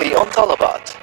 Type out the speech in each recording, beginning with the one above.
only on Talabat.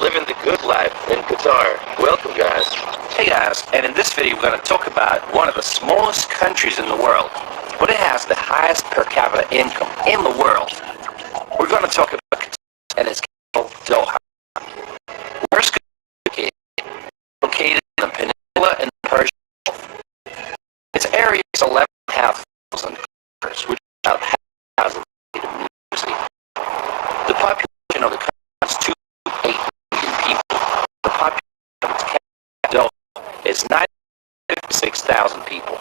Living the good life in Qatar. Welcome, guys. Hey guys, and in this video we're going to talk about one of the smallest countries in the world, but it has the highest per capita income in the world. We're going to talk about Qatar and its capital, Doha. Where's Qatar located in the peninsula in the Persian Gulf? Its area is 11,500 acres, which is about half of the University. The population of the country is 2.8 million people. The population of its capital is 956,000 people.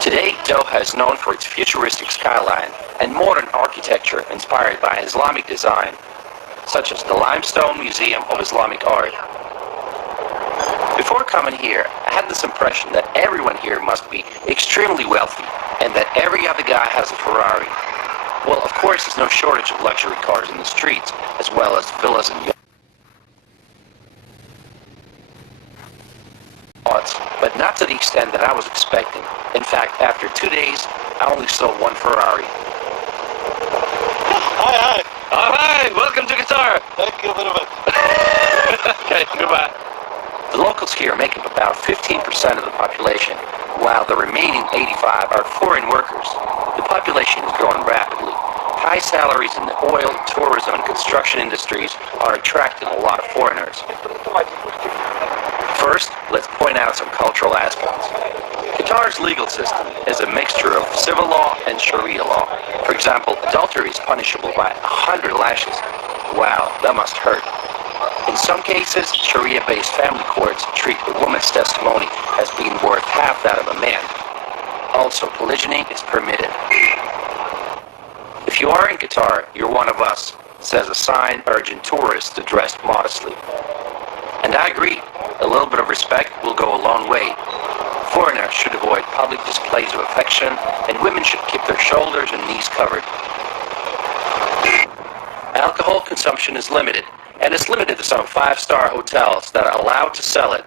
Today, Doha is known for its futuristic skyline and modern architecture inspired by Islamic design, such as the Limestone Museum of Islamic Art. Before coming here, I had this impression that everyone here must be extremely wealthy and that every other guy has a Ferrari. Well, of course, there's no shortage of luxury cars in the streets, as well as villas and yachts, but not to the extent that I was expecting. In fact, after 2 days, I only saw one Ferrari. Hi. All right, welcome to Qatar. Thank you very much. Okay, goodbye. The locals here make up about 15% of the population, while the remaining 85 are foreign workers. The population is growing rapidly. High salaries in the oil, tourism, and construction industries are attracting a lot of foreigners. First, let's point out some cultural aspects. Qatar's legal system is a mixture of civil law and Sharia law. For example, adultery is punishable by 100 lashes. Wow, that must hurt. In some cases, Sharia-based family courts treat a woman's testimony as being worth half that of a man. Also, polygyny is permitted. If you are in Qatar, you're one of us, says a sign urging tourists to dress modestly. And I agree, a little bit of respect will go a long way. Foreigners should avoid public displays of affection, and women should keep their shoulders and knees covered. Alcohol consumption is limited, and it's limited to some 5-star hotels that are allowed to sell it.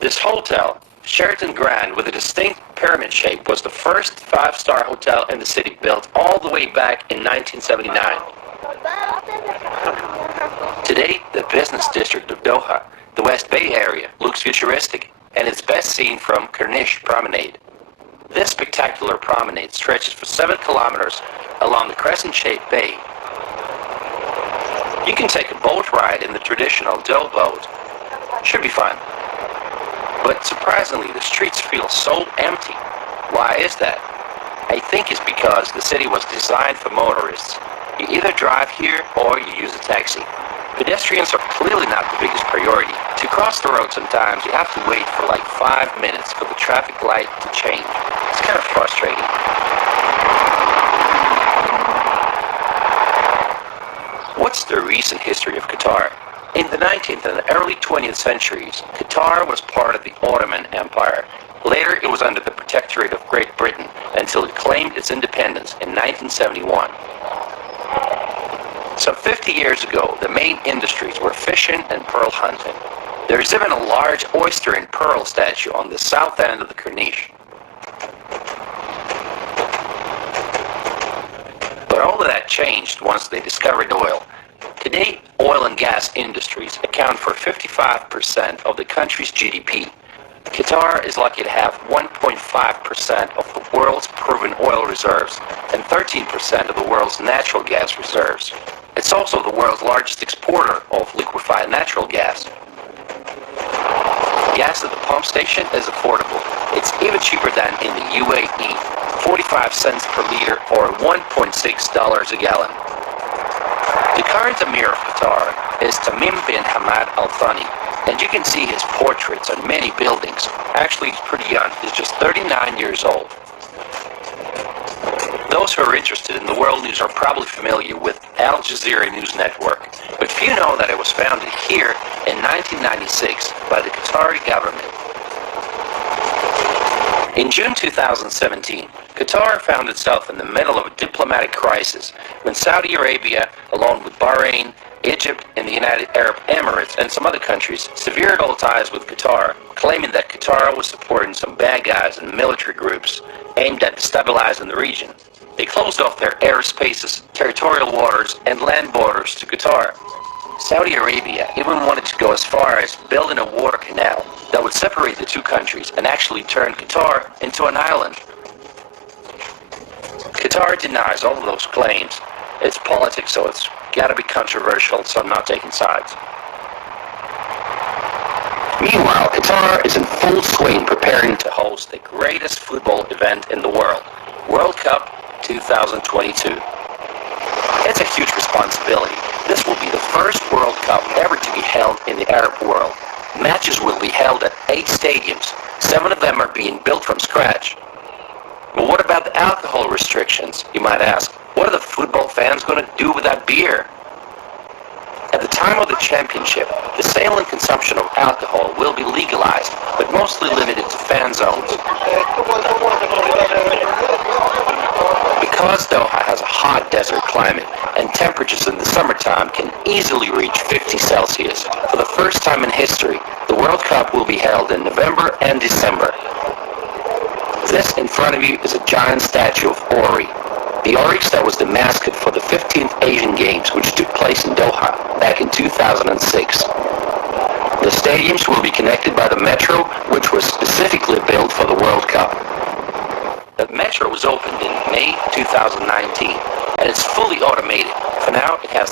This hotel, Sheraton Grand, with a distinct pyramid shape, was the first 5-star hotel in the city, built all the way back in 1979. Today, the business district of Doha, the West Bay area, looks futuristic, and it's best seen from Corniche Promenade. This spectacular promenade stretches for 7 kilometers along the crescent-shaped bay. You can take a boat ride in the traditional dough boat. Should be fun. But surprisingly, the streets feel so empty. Why is that? I think it's because the city was designed for motorists. You either drive here or you use a taxi. Pedestrians are clearly not the biggest priority. To cross the road sometimes you have to wait for like 5 minutes for the traffic light to change. It's kind of frustrating. What's the recent history of Qatar? In the 19th and early 20th centuries, Qatar was part of the Ottoman Empire. Later, it was under the protectorate of Great Britain until it claimed its independence in 1971. Some 50 years ago, the main industries were fishing and pearl hunting. There is even a large oyster and pearl statue on the south end of the Corniche. But all of that changed once they discovered oil. Today, oil and gas industries account for 55% of the country's GDP. Qatar is lucky to have 1.5% of the world's proven oil reserves and 13% of the world's natural gas reserves. It's also the world's largest exporter of liquefied natural gas. Gas at the pump station is affordable. It's even cheaper than in the UAE, 45 cents per liter or $1.6 a gallon. The current Emir of Qatar is Tamim bin Hamad Al Thani, and you can see his portraits on many buildings. Actually, he's pretty young. He's just 39 years old. Those who are interested in the world news are probably familiar with Al Jazeera News Network, but few know that it was founded here in 1996 by the Qatari government. In June 2017, Qatar found itself in the middle of a diplomatic crisis when Saudi Arabia, along with Bahrain, Egypt, and the United Arab Emirates, and some other countries, severed all ties with Qatar, claiming that Qatar was supporting some bad guys and military groups aimed at destabilizing the region. They closed off their airspaces, territorial waters, and land borders to Qatar. Saudi Arabia even wanted to go as far as building a water canal that would separate the two countries and actually turn Qatar into an island. Qatar denies all of those claims. It's politics, so it's got to be controversial, so I'm not taking sides. Meanwhile, Qatar is in full swing preparing to host the greatest football event in the world, World Cup 2022. It's a huge responsibility. This will be the first World Cup ever to be held in the Arab world. Matches will be held at 8 stadiums. 7 of them are being built from scratch. But what about the alcohol restrictions, you might ask? What are the football fans going to do with that beer? At the time of the championship, the sale and consumption of alcohol will be legalized, but mostly limited to fan zones. Because Doha has a hot desert climate and temperatures in the summertime can easily reach 50 Celsius, for the first time in history, the World Cup will be held in November and December. This in front of you is a giant statue of Ori, the oryx that was the mascot for the 15th Asian Games, which took place in Doha back in 2006. The stadiums will be connected by the metro, which was specifically built for the World Cup. The metro was opened in May 2019, and it's fully automated. For now, it has